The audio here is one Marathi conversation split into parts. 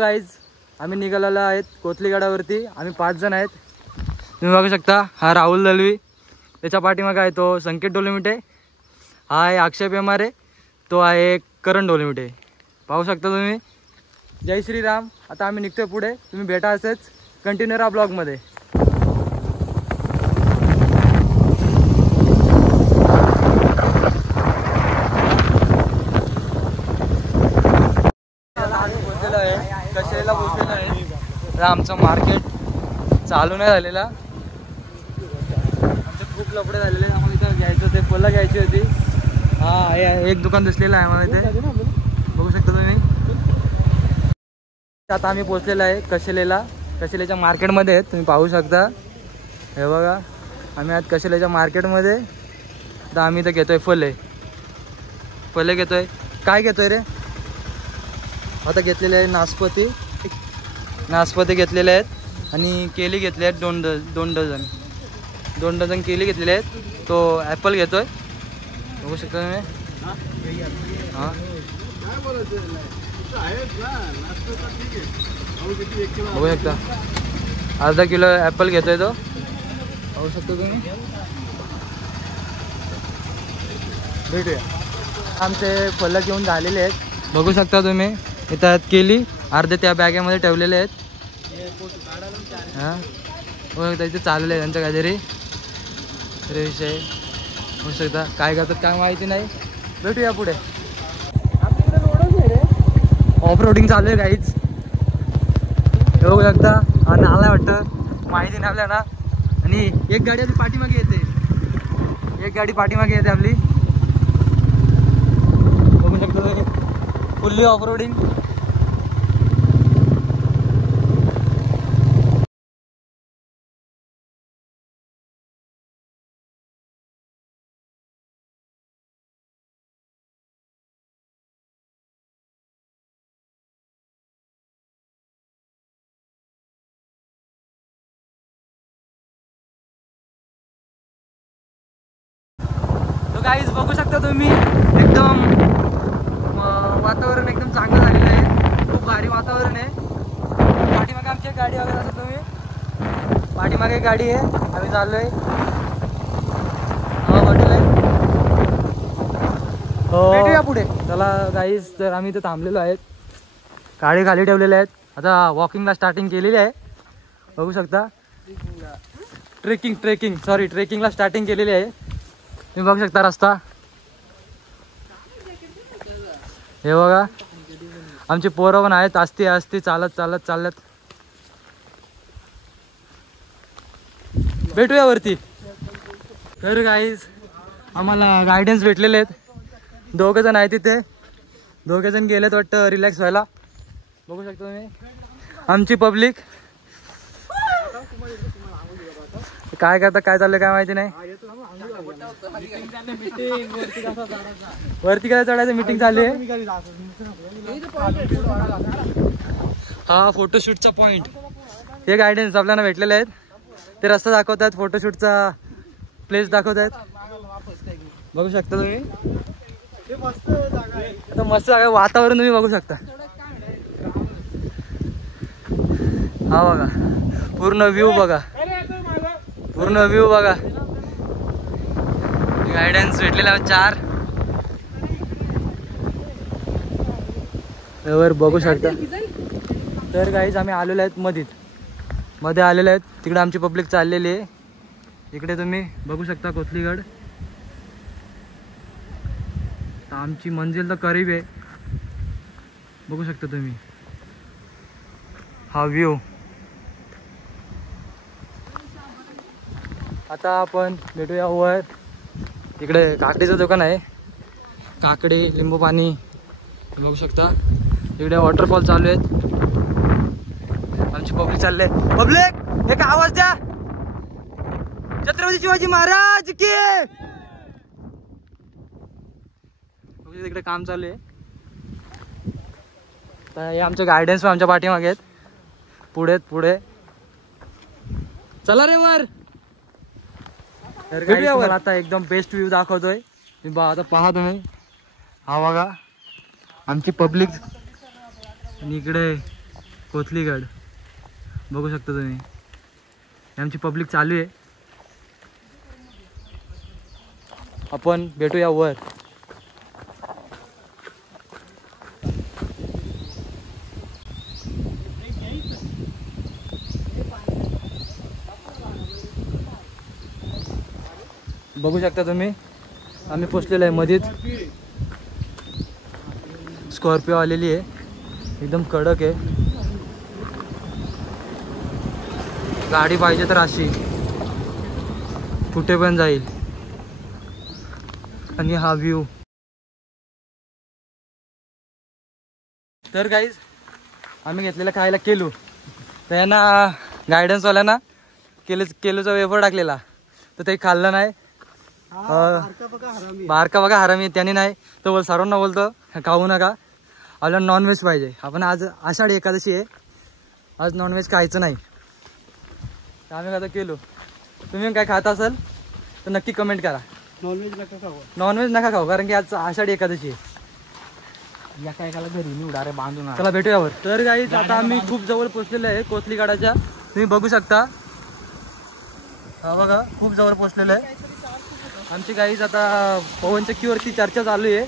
गाईज आम्ही निघालेलो आहेत कोथलीगडावरती. आम्ही 5 जण आहेत. तुम्ही बघू शकता हा राहुल दलवी, त्याच्या पाठीमागे आहे तो संकेत डोलेमिटे, हा आहे अक्षय पेमारे, तो आहे करण डोलेमिटे. पाहू शकता तुम्ही. जय श्रीराम. आता आम्ही निघतोय पुढे. तुम्ही भेटा असेच कंटिन्यू राहा ब्लॉगमध्ये. पोहोचलेलो आहे कशेरीला पोहोचलेलो आहे. आमचं मार्केट चालू नाही झालेला. आमचे खूप लफडे झालेले. आम्हाला इथं घ्यायचं ते फुलं घ्यायची होती. हा एक दुकान दिसलेलं आहे आम्हाला इथे, बघू शकता तुम्ही. आता आम्ही पोहोचलेलो आहे कशेलेला. कशेलेच्या मार्केटमध्ये आहेत, तुम्ही पाहू शकता. हे बघा आम्ही आज कशेलेच्या मार्केटमध्ये. तर आम्ही इथं घेतोय फले घेतोय. काय घेतोय रे? आता घेतलेले आहे नासपती घेतलेले आहेत आणि केली घेतले आहेत 2 डझन केली घेतलेले आहेत. तो ॲपल घेतोय, बघू शकता तुम्ही. हां बघू शकता. अर्धा किलो ॲपल घेतोय तो, बघू शकता तुम्ही. भेटूया. आमचे फलं घेऊन झालेले आहेत, बघू शकता तुम्ही. इथं केली अर्धे त्या बॅगेमध्ये ठेवलेले आहेत. हां बघू शकता इथे चाललेलं आहे त्यांचं काहीतरी विषय. बघू शकता काय करतात काय माहिती नाही. भेटूया पुढे. ऑफ रोडिंग चालू आहे काहीच, बघू शकता. हा नाला वाटतं, माहिती नाही आपल्याला. आणि एक गाडी आपली पाठीमागे येते, आपली. बघू शकता तुम्ही फुल्ली ऑफ रोडिंग. गाईज बघू शकता तुम्ही, एकदम वातावरण एकदम चांगलं झालेलं आहे. खूप भारी वातावरण आहे. पाठीमागे आमची एक गाडी वगैरे असं तुम्ही, पाठीमागे गाडी आहे. आम्ही चाललो आहे. हॉटेल आहे, भेटूया पुढे. चला गाईज, तर आम्ही इथं थांबलेलो आहेत. गाडी खाली ठेवलेल्या आहेत. आता वॉकिंगला स्टार्टिंग केलेली आहे, बघू शकता. ट्रेकिंगला स्टार्टिंग केलेली आहे. तुम्ही बघू शकता रस्ता. हे बघा आमची पोरं पण आहेत, असती चालत. भेटूया वरती. तर गाईज आम्हाला गायडन्स भेटलेले आहेत. 2 जण आहेत तिथे, 2 जण गेलेत वाटतं रिलॅक्स व्हायला. बघू शकता तुम्ही आमची पब्लिक काय करता, काय चाललंय काय माहिती नाही. वरती काय चढायचं, मीटिंग चालली आहे. हा फोटोशूटचा पॉइंट. हे गायडन्स आपल्याला भेटलेले आहेत. ते रस्ता दाखवतात, फोटोशूटचा प्लेस दाखवतात. बघू शकता तुम्ही. आता मस्त जागा, वातावरण तुम्ही बघू शकता. हा बघा पूर्ण व्ह्यू बघा. गायडन्स भेटलेला 4 वर बघू शकता. तर गाईज आम्ही आलेलो आहेत मध्ये आलेलो आहेत. तिकडे आमची पब्लिक चाललेली आहे. इकडे तुम्ही बघू शकता कोथलीगड. आमची मंजिल तर करीब आहे, बघू शकता तुम्ही. हा व्ह्यू. आता आपण भेटूया वर. इकडे काकडीचं दुकान आहे, काकडी लिंबू पाणी बघू शकता. इकडे वॉटरफॉल चालू आहेत. आमची पब्लिक चालले. पब्लिक एक आवाज द्या. छत्रपती शिवाजी महाराज की. तिकडे काम चालू आहे. तर हे आमचे गायडन्स आमच्या पाठीमागे आहेत. पुढे चला रे वर. तर आता एकदम बेस्ट व्ह्यू दाखवतोय. आता पहा तुम्ही. हा बघा आमची पब्लिक. आणि इकडे कोथलीगड बघू शकता तुम्ही. आमची पब्लिक चालू आहे. आपण भेटूया वर. बघू शकता तुम्ही आम्ही पोचलेलो आहे मध्येच. स्कॉर्पिओ आलेली आहे, एकदम कडक आहे. गाडी पाहिजे तर अशी कुठे पण जाईल. आणि हा व्ह्यू. तर गाईज आम्ही घेतलेला खायला केलू. तर यांना गायडन्सवाल्यांना केलूचा वेफर टाकलेला तर ते खाल्लं नाही. बारका बघा हरामी त्याने नाही तो सर्वांना बोलतो खाऊ नका, आपल्याला नॉनव्हेज पाहिजे. आपण आज आषाढी एकादशी आहे, आज नॉनव्हेज खायचं नाही. तर आम्ही आता केलो. तुम्ही काय खात असाल तर नक्की कमेंट करा. नॉनव्हेज नका खाऊ कारण की आज आषाढी एकादशी आहे. या काय घरी निवडा रे बांधून. चला भेटूया वर. तर गाईज आता आम्ही खूप जवळ पोहोचलेलो आहे कोथलीगडाच्या. तुम्ही बघू शकता, हा बघा खूप जवळ पोहोचलेलं आहे. आमची गाईज आता पवन चक्कीवरती चर्चा चालू आहे.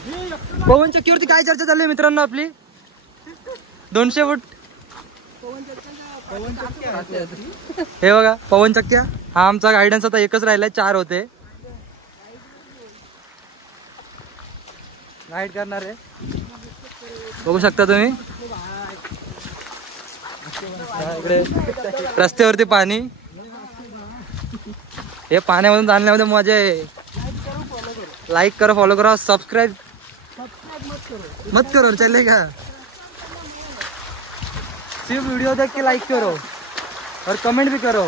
पवन चक्कीवरती काय चर्चा चालू आहे मित्रांनो आपली? 200 फूट हे बघा पवन चक्क्या. हा आमचा गायडन्स आता एकच राहिलाय, 4 होते. गाईड करणार आहे. बघू शकता तुम्ही इकडे रस्त्यावरती पाणी. हे पाण्यामधून जाण्यामध्ये मजा आहे. लाइक करो, फॉलो करो, सब्सक्राइब मत करो चलेगा. सिर्फ वीडियो देख के लाइक करो और कमेंट भी करो.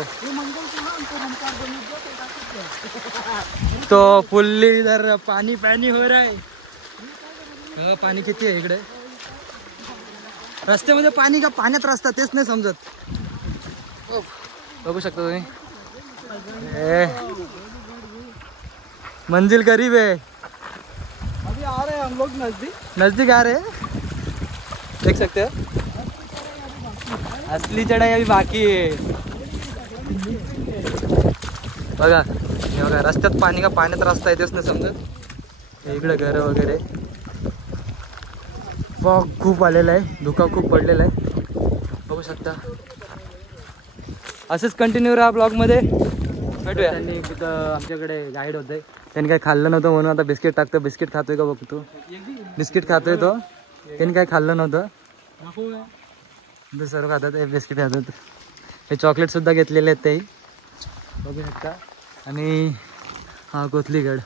तो फुल्ली इधर पानी पानी हो रहा है. पाणी किती आहे इकडे रस्त्यामध्ये. पाणी का पाण्यात रस्ता तेच नाही समजत. बघू शकता तुम्ही मंजिल करीब है. अभी आ रहे हैं हम लोग नजदीक आ रहे हैं. देख सकते हो असली चढाई अभी बाकी आहे. बघा हे बघा रस्त्यात पाणी का पाण्यात रस्ता आहे तेच नाही समजत. इकडे घर वगैरे फॉग खूप आलेला आहे, धुका खूप पडलेला आहे. बघू शकता. असंच कंटिन्यू राहा ब्लॉगमध्ये. भेटूया. त्यांनी तिथं आमच्याकडे गाईड होते, त्यांनी काही खाल्लं नव्हतं म्हणून आता बिस्किट टाकतो. बिस्किट खातोय का बघतो. बिस्किट खातोय तो. त्यांनी काही खाल्लं नव्हतं, सर्व खातात. हे बिस्किट खातात. हे चॉकलेट सुद्धा घेतलेले आहेत तेही बघू शकता. आणि हा कोथलीगड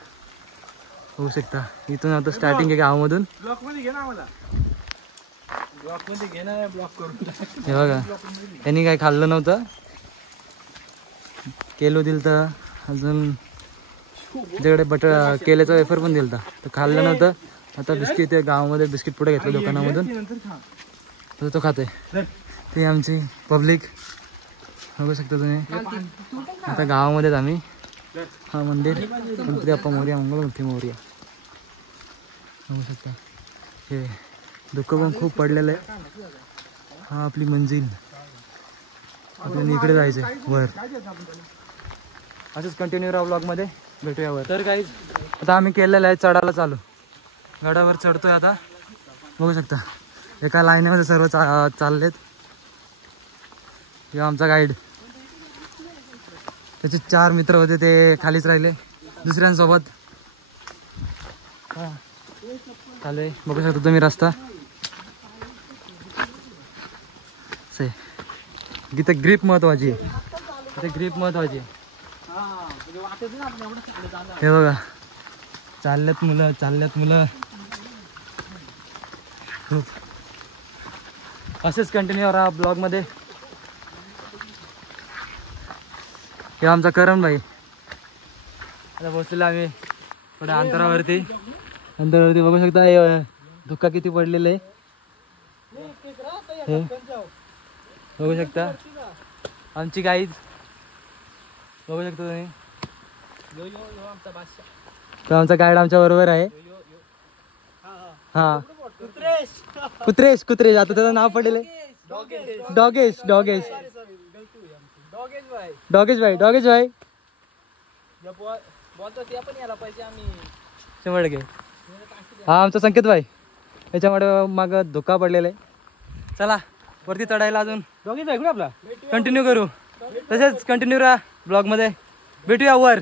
बघू शकता. इथून आता स्टार्टिंग आहे गावामधून. हे बघा त्यांनी काही खाल्लं नव्हतं. केलो दिल तर अजून त्याच्याकडे केल्याचा वेफर पण दिलता तर खाल्लं नव्हतं. आता बिस्किट आहे गावामध्ये, बिस्किट पुढे घेतलं दुकानामधून तर तो खातोय. ते आमची पब्लिक बघू शकता तुम्ही. आता गावामध्येच आम्ही. हा मंदिर गणपती बाप्पा मोरया, मंगलमूर्ती मोरया बघू शकता. हे धुकं पण खूप पडलेलं आहे. हा आपली मंजिल. आपल्याला इकडे जायचं आहे वर. असंच कंटिन्यू राहा ब्लॉगमध्ये. भेटूया वर. तर गाईज आता आम्ही केलेलं आहे चढायला चालू. गडावर चढतोय आता. बघू शकता एका लाईनीमध्ये सर्व चाललेत. किंवा आमचा गाईड, त्याचे 4 मित्र होते ते खालीच राहिले दुसऱ्यांसोबत. चालू आहे बघू शकता तुम्ही रस्ता. इथे ग्रीप महत्वाची आहे. इथे ग्रीप महत्वाची आहे. हे बघा चालल्यात मुलं खूप. असेच कंटिन्यू राहा ब्लॉगमध्ये. हे आमचा करण भाई. आता पोहोचलेला आम्ही थोड्या अंतरावरती बघू शकता. हे धुका किती पडलेलं आहे हे बघू शकता. आमची गाईज बघू शकता तुम्ही. तर आमचा गाईड आमच्या बरोबर आहे. हा कुत्रेश आता त्याचं नाव पडेल. डॉगेश डॉगेश डॉगेश भाई बोलतो ते पण याला पाहिजे आम्ही 100%. हा आमचा संकेत भाई, याच्यामुळे माग धोका पडलेला आहे. चला वरती चढायला अजून डॉगेश आहे कुठे आपला? कंटिन्यू करू, तसेच कंटिन्यू राहा ब्लॉगमध्ये. भेटूया वर.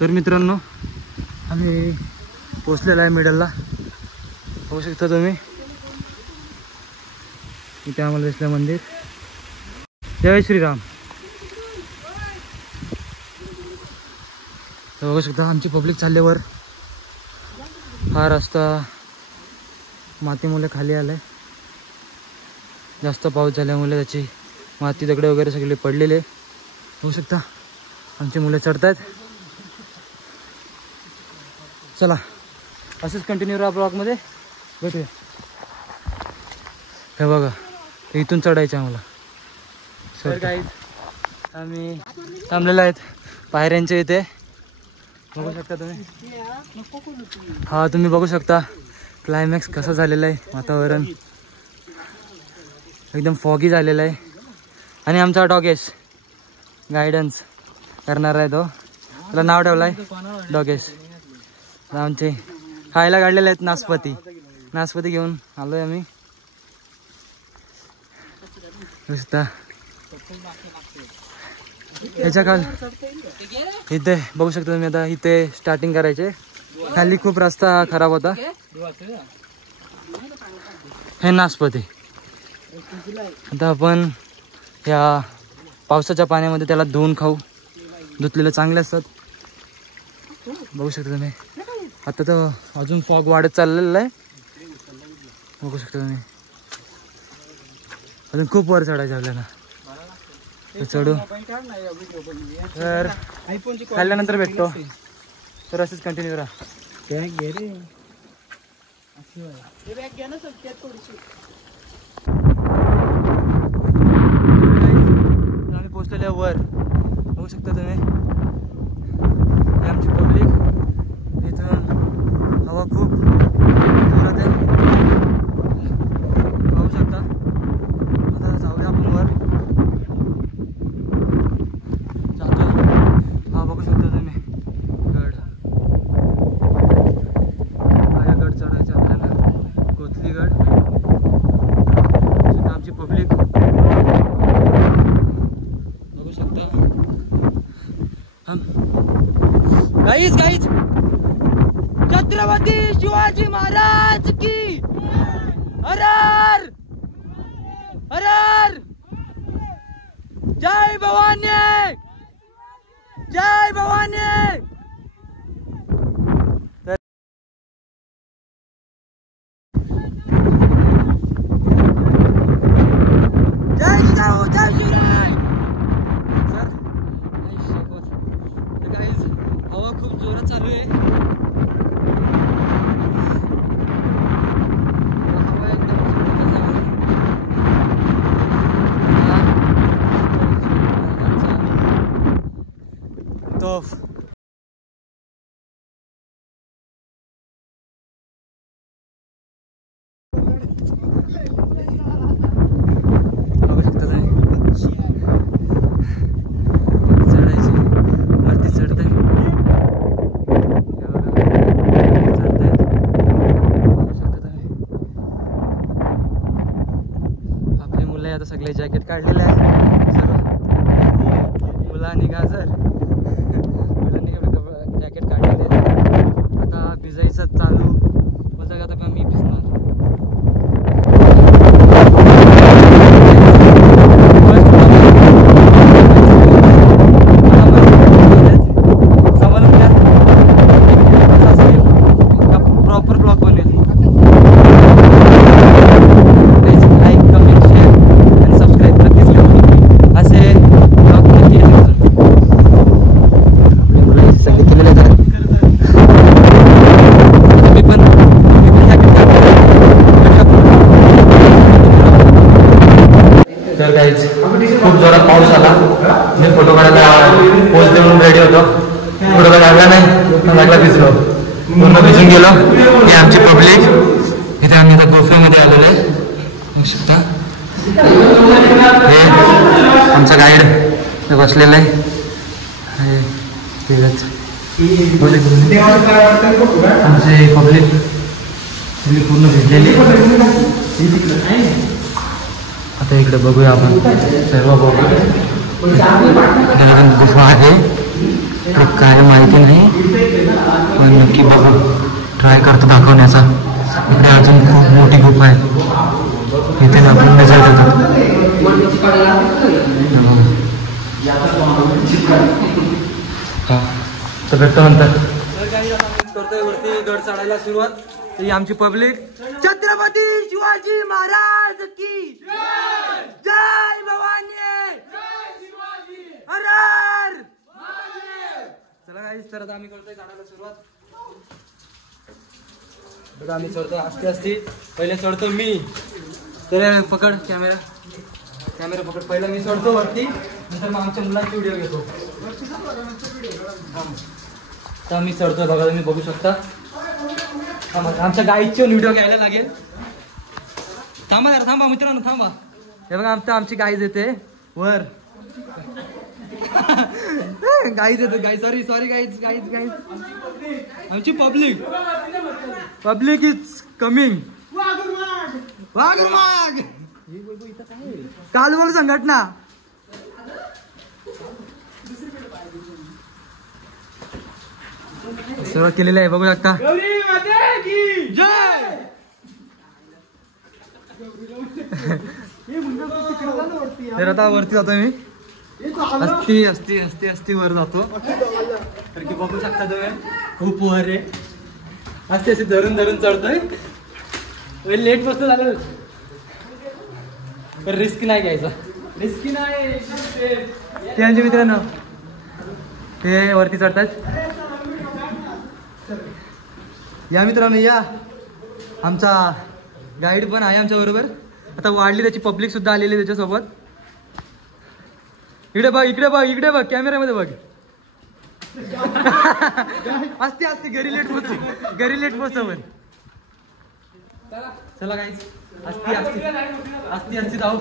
तर मित्रांनो, आम्ही पोचलेला आहे मिडलला. बघू शकता तुम्ही, इथे आम्हाला दिसलं मंदिर. जय श्रीराम. तर बघू शकता आमची पब्लिक चालल्यावर हा रस्ता मातीमुळे खाली आलाय. जास्त पाऊस झाल्यामुळे त्याची माती दगडे वगैरे सगळे पडलेले. बघू शकता आमची मुले चढतायत. चला असंच कंटिन्यू राहा ब्लॉगमध्ये. भेटूया. हे बघा इथून चढायचं आम्हाला. सर काही आम्ही थांबलेलो आहेत पायऱ्यांच्या इथे. बघू शकता तुम्ही. हा तुम्ही बघू शकता क्लायमॅक्स कसा झालेला आहे. वातावरण एकदम फॉगी झालेलं आहे. आणि आमचा डॉगेश गायडन्स करणार आहे. तो त्याला नाव ठेवलं आहे डॉगेश. आमचे खायला काढलेले आहेत नासपती घेऊन आलो आहे आम्ही. नुसता याच्या खाल इथे बघू शकता तुम्ही. आता इथे स्टार्टिंग करायचे. खाली खूप रस्ता खराब होता. हे नासपती आता आपण या पावसाच्या पाण्यामध्ये त्याला धुवून खाऊ. धुतलेले चांगले असतात. बघू शकता तुम्ही. आता तर अजून फॉग वाढत चाललेलं आहे. बघू शकता तुम्ही. अजून खूप वर चढायचं आपल्याला. चढू. तर खाल्ल्यानंतर भेटतो. तर असंच कंटिन्यू राहा. आम्ही पोचलेले वर. बघू शकता तुम्ही. आमची पब्लिक. इथून हवा खूप जोरात आहे. पाहू शकता. आता जाऊया आपण वर. जातोय. हा बघू शकता तुम्ही गड. हा गड चढायचा आपल्याला. कोथली गड. आमची पब्लिक बघू शकता. गाईज छत्रपती शिवाजी महाराज की हर हर हर हर. जय भवानी जय भवानी. जय जिजाऊ जय शिवराय. सर गाईज हवा खूप जोरात चालू आहे. बघू शकता तुम्ही. चढायची वरती चढताय. चढतायत. बघू शकता तुम्ही. आपली मुलं आता सगळे जॅकेट काढलेले आहे. सर्व मुलांनी गाजर मुलांनी जॅकेट काढलेले. आता भिजायचं चालू. बोलता आता कमी भिजणार. प्रॉपर ब्लॉग बनेल. लाईक कमेंट शेअर आणि सबस्क्राईब नक्कीच करा. असे ब्लॉग नक्की येतील. आपल्या मुलांची सगळी केलेले आहेत. पाऊस आला. मी फोटो काढायला पोस्ट देऊन रेडी होतो. फोटो काढला नाही, लागला भिजलो, पूर्ण भिजून गेलो. ही आमची पब्लिक. इथे आम्ही आता गोफ्यामध्ये आलेलो आहे, बघू शकता. हे आमचा गाईड बसलेला आहे. आमचे पब्लिक पूर्ण भिजलेली. आता इकडे बघूया आपण सर्व बघू. गुफा आहे, काय माहिती नाही पण नक्की बघू, ट्राय करतो दाखवण्याचा. इकडे अजून खूप मोठी गुफा आहे, इथे आपण नजर देतो. तर भेटतो म्हणतात. करतोय वरती गड चढायला सुरुवात. ही आमची पब्लिक. छत्रपती शिवाजी महाराज की जय भवानी. हर हर. चला गाईस, तर आता आम्ही करतोय चढायला सुरुवात. बघा आम्ही चढतोय आस्ते आस्ते. पहिले चढतो मी, तर पकड कॅमेरा, कॅमेरा पकड. पहिला मी चढतो वरती, नंतर मग आमच्या मुलांची व्हिडिओ घेतो. तर मी चढतोय बघा, तुम्ही बघू शकता. आमच्या गाईडची व्हिडिओ घ्यायला लागेल. थांबा जरा, थांबा मित्रांनो, थांबा. हे बघा आमची गाईज येते वर. गाईज येते, गाईज, सॉरी गाईज, गाईज. आमची पब्लिक इज कमिंग. वाघुरमाग कालवड संघटना. सुरुवात केलेली आहे, बघू शकता. जय. तर आता वरती जातो मी. असती वर जातो. तर की बघू शकता तुम्ही, खूप वर आहे. असते धरून चढतोय. लेट बसतो झालं, पण रिस्क नाही घ्यायचा. रिस्की नाही. ते आमचे मित्रांनो, ते वरती चढतात. या मित्रांनो या. आमचा गाईड पण आहे आमच्या बरोबर. आता वाढली त्याची पब्लिक सुद्धा आलेली त्याच्यासोबत. इकडे बघ कॅमेऱ्यामध्ये बघ. असते घरी लेट पोहोचव. चला गाईज, असती जाऊ.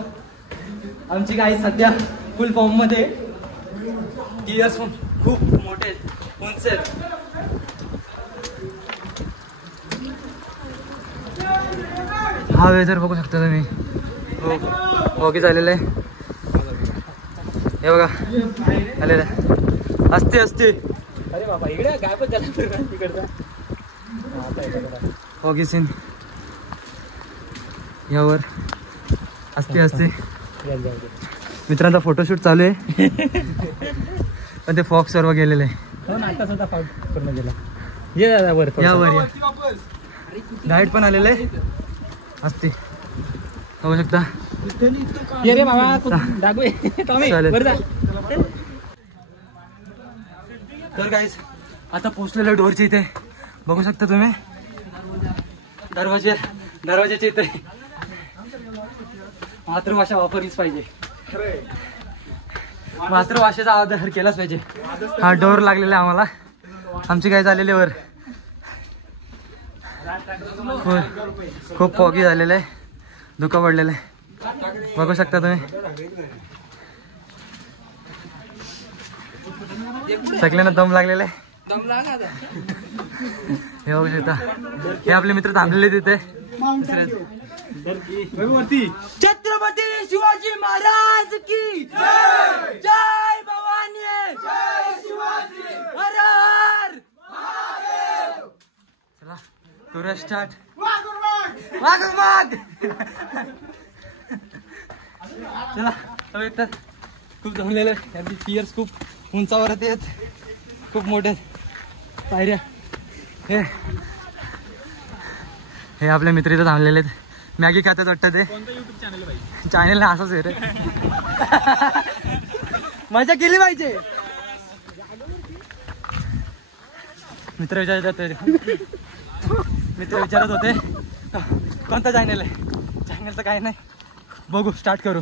आमची गाईज सध्या फुल फॉर्म मध्ये. गिअर्स पण खूप मोठे, उंच आहेत. हा वेदर बघू शकता तुम्ही, ओके झालेलं आहे. हे बघा आलेलं आहे. असते. अरे बाबा, इकडे काय पण झालं तिकडचा. ओके सीन यावर असते. मित्रांचा फोटोशूट चालू आहे. पण ते फॉक्स सर्व गेलेलं आहे. पूर्ण गेला. यावर गाईड पण आलेलं आहे. असते बघू शकता. तर गाईज आता पोहोचलेलं डोरच्या इथे बघू शकता तुम्ही. दरवाजाच्या इथे मातृभाषा वापरलीच पाहिजे. मातृभाषेचा आदर केलाच पाहिजे. हा डोर लागलेला आहे आम्हाला. आमची गाय झालेली वर. खूप फॉगी झालेलं आहे, धुकं पडलेलं आहे. बघू शकता तुम्ही. सगळ्यांना दम लागलेला आहे. हे बघू शकता. हे आपले मित्र थांबलेले तिथे. छत्रपती शिवाजी महाराज की जय. जय भवानी. जय शिवाजी. हर हर. चला करूया स्टार्ट. वाघुरमाग. चला तर खूप जमलेलं आहे. पियर्स खूप उंचावर आहेत, खूप मोठे पायऱ्या. हे आपले मित्र इथं थांबलेले आहेत. मॅगी खातात वाटतं ते. चॅनल ना असंच आहे रे. मजा केली पाहिजे. मित्र विचारत होते कोणता चॅनल आहे. चॅनलचं काय नाही, बघू स्टार्ट करू.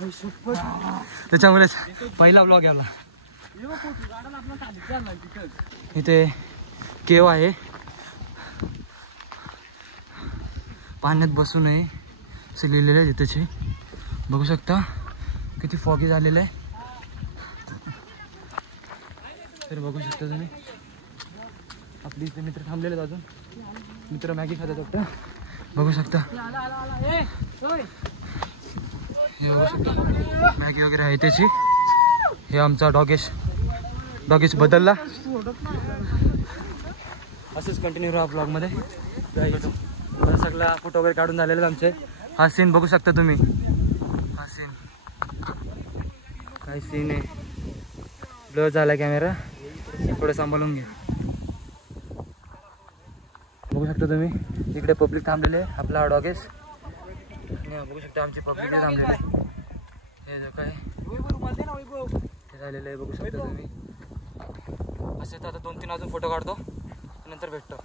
त्याच्यामुळेच पहिला ब्लॉग आला. इथे केव आहे, पाण्यात बसू नये असे लिहिलेलं आहे तिथे. बघू शकता किती फॉगी झालेलं आहे. तर बघू शकता तुम्ही आपले इथे मित्र थांबलेले आहेत. अजून मित्र मॅगी खातात वाटतं. बघू शकता हे बघू शकता मॅगी वगैरे आहे त्याची. हे आमचा डॉगेश बदलला. असंच कंटिन्यू राहा ब्लॉगमध्ये. सगळा फोटो वगैरे काढून झालेले आमचे. हा सीन बघू शकता तुम्ही. हा सीन काय सीन आहे. ब्लर झाला कॅमेरा, थोडं सांभाळून घ्या. बघू शकता तुम्ही इकडे पब्लिक थांबलेले आहे. आपला डॉगेश बघू शकता आमची पब्लिक थांबलेली आहे. हे जो काय ते झालेलं आहे बघू शकता तुम्ही. असे तर आता 2-3 अजून फोटो काढतो, नंतर भेटतो.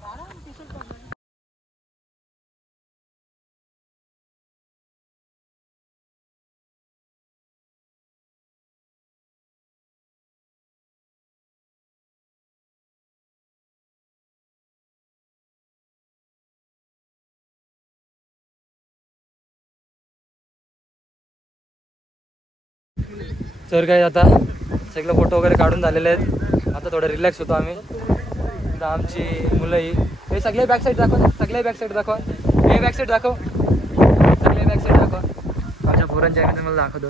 तर काय आता सगळं फोटो वगैरे काढून झालेले आहेत. आता थोडं रिलॅक्स होतो आम्ही. आता आमची मुलंही हे सगळे बॅक साईड दाखव. सगळे बॅक साईड दाखव. हे बॅक साईड दाखव. सगळे बॅक साईड दाखव. आमच्या पोरांची आम्ही तुम्हाला दाखवतो.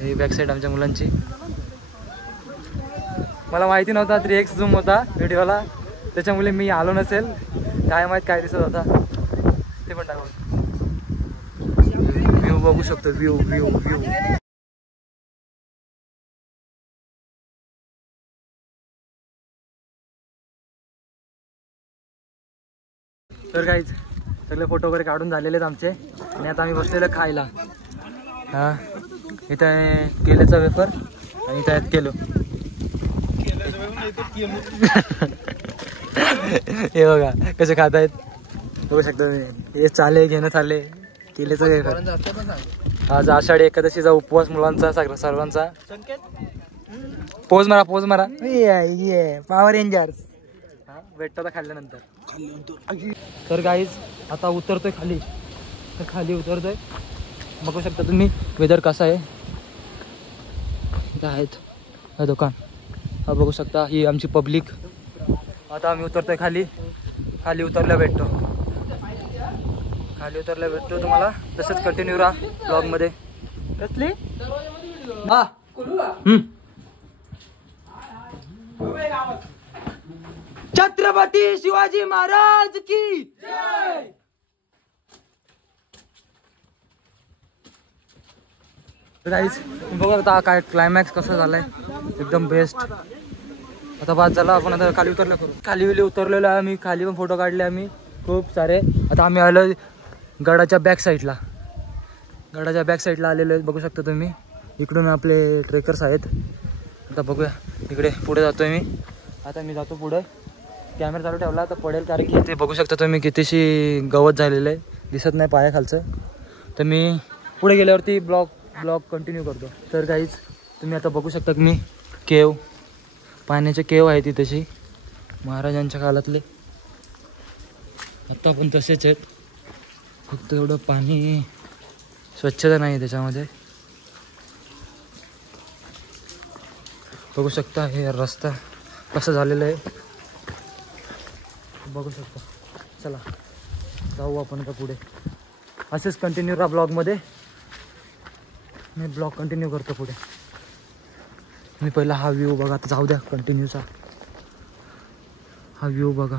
हे बॅक साईड आमच्या मुलांची. मला माहिती नव्हता 3x झूम होता व्हिडिओला, त्याच्यामुळे मी आलो नसेल. काय माहीत काय दिसत होता ते पण दाखव. व्ह्यू बघू शकतो. व्ह्यू. तर काहीच सगळे फोटो वगैरे काढून झालेले आहेत आमचे. आणि आता आम्ही बसलेलं खायला. हा इथं केलेचा वेफर आणि इथं आहेत केलो. हे बघा कसे खात आहेत बघू शकता तुम्ही. हे चाले घेणं चाले केलेचं वेफर. आज आषाढी एकादशीचा उपवास मुलांचा सर्वांचा. पोज मारा पॉवर रेंजर्स. भेटतो खाल्ल्यानंतर. तर गाईज आता उतरतोय खाली. तर खाली उतरतोय बघू शकता तुम्ही. वेदर कसा आहे. इथं आहेत हे दुकान. हा बघू शकता ही आमची पब्लिक. आता आम्ही उतरतोय खाली. खाली उतरल्या भेटतो तुम्हाला. तसंच कंटिन्यू राहा ब्लॉगमध्ये. कसली हा छत्रपती शिवाजी महाराज की जय. गाईज बघा आता काय क्लायमॅक्स कसा झालाय. एकदम बेस्ट. आता बाद झाला. आपण आता खाली उतरलो करू. खाली उतरलेलो आहे आम्ही. खाली पण फोटो काढले आम्ही खूप सारे. आता आम्ही आलो गडाच्या बॅक साईडला. आलेलो आहे बघू शकता तुम्ही. इकडून आपले ट्रेकर्स आहेत. आता बघूया इकडे पुढे जातोय मी. आता मी जातो पुढे. कॅमेरा चालू ठेवला तर पडेल, कारण की ते बघू शकता तुम्ही कितीशी गवत झालेलं आहे. दिसत नाही पायाखालचं. तर मी पुढे गेल्यावरती ब्लॉग कंटिन्यू करतो. तर काहीच तुम्ही आता बघू शकता की मी केव, पाण्याचे केव आहे ती तशी महाराजांच्या काळातले. आत्ता पण तसेच आहेत, फक्त एवढं पाणी स्वच्छता नाही त्याच्यामध्ये. बघू शकता हे रस्ता कसा झालेला आहे बघू शकता. चला जाऊ आपण आता पुढे. असेच कंटिन्यू राहा ब्लॉगमध्ये. मी ब्लॉग कंटिन्यू करतो पुढे. मी पहिला हा व्ह्यू बघा. आता जाऊ द्या कंटिन्यूचा. हा व्ह्यू बघा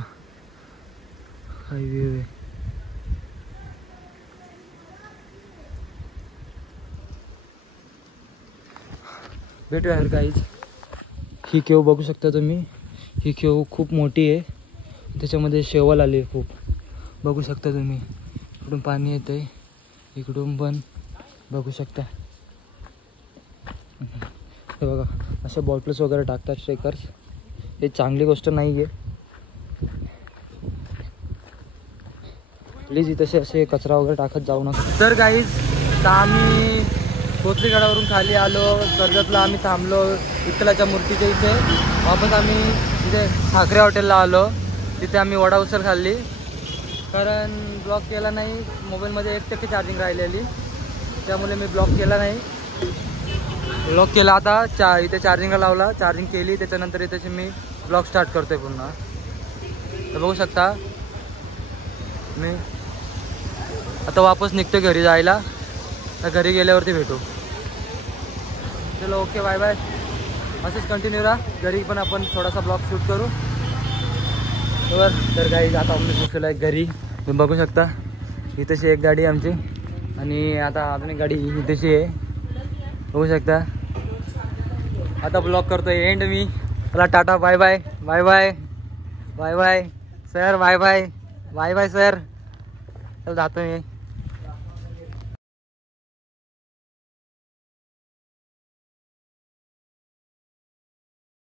काय व्ह्यू आहे. भेटूया काहीच. ही केव बघू शकता तुम्ही. ही केव खूप मोठी आहे. त्याच्यामध्ये शेवाल आली आहे खूप. बघू शकता तुम्ही. इकडून पाणी येत आहे, इकडून पण बघू शकता. हे बघा असे बॉटल्स वगैरे टाकतात ट्रेकर्स. हे चांगली गोष्ट नाही आहे. प्लीज इथे असे कचरा वगैरे टाकत जाऊ नका. तर गाईज तर आम्ही कोथलीगडावरून खाली आलो. कर्जतला आम्ही थांबलो विठ्ठलाच्या मूर्तीच्या इथे. वापस आम्ही इथे ठाकरे हॉटेलला आलो. तिथे आम्ही वडा उसळ खाल्ली. कारण ब्लॉक केला नाही, मोबाईलमध्ये 1% चार्जिंग राहिलेली, त्यामुळे मी ब्लॉक केला नाही. ब्लॉक केला आता इथे चार्जिंगला लावला, चार्जिंग केली, त्याच्यानंतर इथे मी ब्लॉग स्टार्ट करतोय पुन्हा. तर बघू शकता मी आता वापस निघतो घरी जायला. तर घरी गेल्यावरती भेटू. चलो ओके बाय बाय. असंच कंटिन्यू राहा. घरी पण आपण थोडासा ब्लॉग शूट करू. तर गाईज आता आम्ही पोचलेलो आहे घरी. तुम्ही बघू शकता इथेशी एक गाडी आमची आणि आता अजून एक गाडी इथेशी आहे. बघू शकता. आता ब्लॉग करतोय एंड मी. चला tata bye bye. Bye bye. Bye bye sir. Bye bye. Bye bye sir. चल जातो मी.